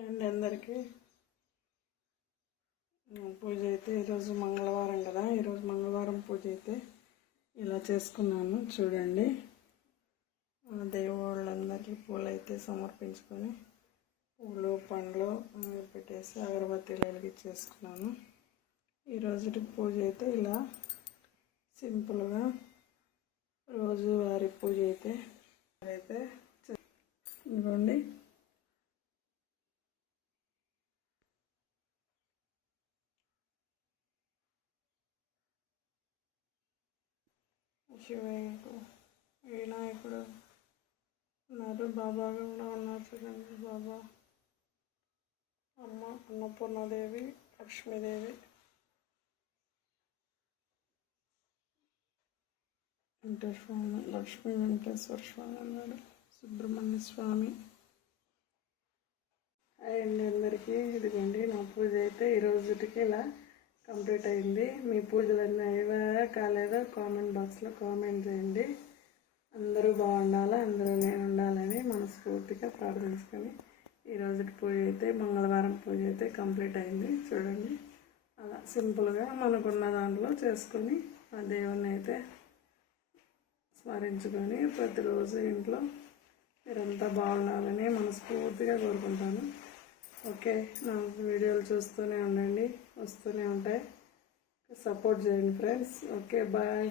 And అందరికీ పూజ అయితే ఈరోజు మంగళవారం కదా, ఈరోజు మంగళవారం పూజ అయితే ఇలా చేసుకున్నాను. చూడండి, దేవుళ్ళందరికీ పూలు అయితే సమర్పించుకొని పూలు పండ్లు పెట్టేసి అగరబత్తీలు వెలిగించేసుకున్నాను. ఈరోజు పూజ అయితే ఇలా సింపుల్గా రోజువారీ పూజ అయితే ఇదిగోండి. శివయ్యకు వినాయకుడు ఉన్నారు, బాబా కూడా ఉన్నారు. చూడండి, బాబా, అమ్మ అన్నపూర్ణాదేవి, లక్ష్మీదేవి, వెంకటేశ్వర లక్ష్మీ వెంకటేశ్వర స్వామి అన్నాడు, సుబ్రహ్మణ్య స్వామి. అండ్ అందరికీ ఇదిగోండి, నా పూజ అయితే ఈ రోజుకి ఇలా కంప్లీట్ అయింది. మీ పూజలన్నీ అయ్యాయా కాలేదో కామెంట్ బాక్స్లో కామెంట్ చేయండి. అందరూ బాగుండాలా, అందరూ నేను ఉండాలని మనస్ఫూర్తిగా ప్రార్థించుకొని ఈరోజు పూజ అయితే మంగళవారం పూజ అయితే కంప్లీట్ అయింది. చూడండి, అలా సింపుల్గా మనకున్న దాంట్లో చేసుకొని ఆ దేవుణ్ణి అయితే స్మరించుకొని ప్రతిరోజు ఇంట్లో మీరంతా బాగుండాలని మనస్ఫూర్తిగా కోరుకుంటాను. ఓకే, నా వీడియోలు చూస్తూనే ఉండండి, వస్తూనే ఉంటాయి. సపోర్ట్ చేయండి ఫ్రెండ్స్. Okay, bye.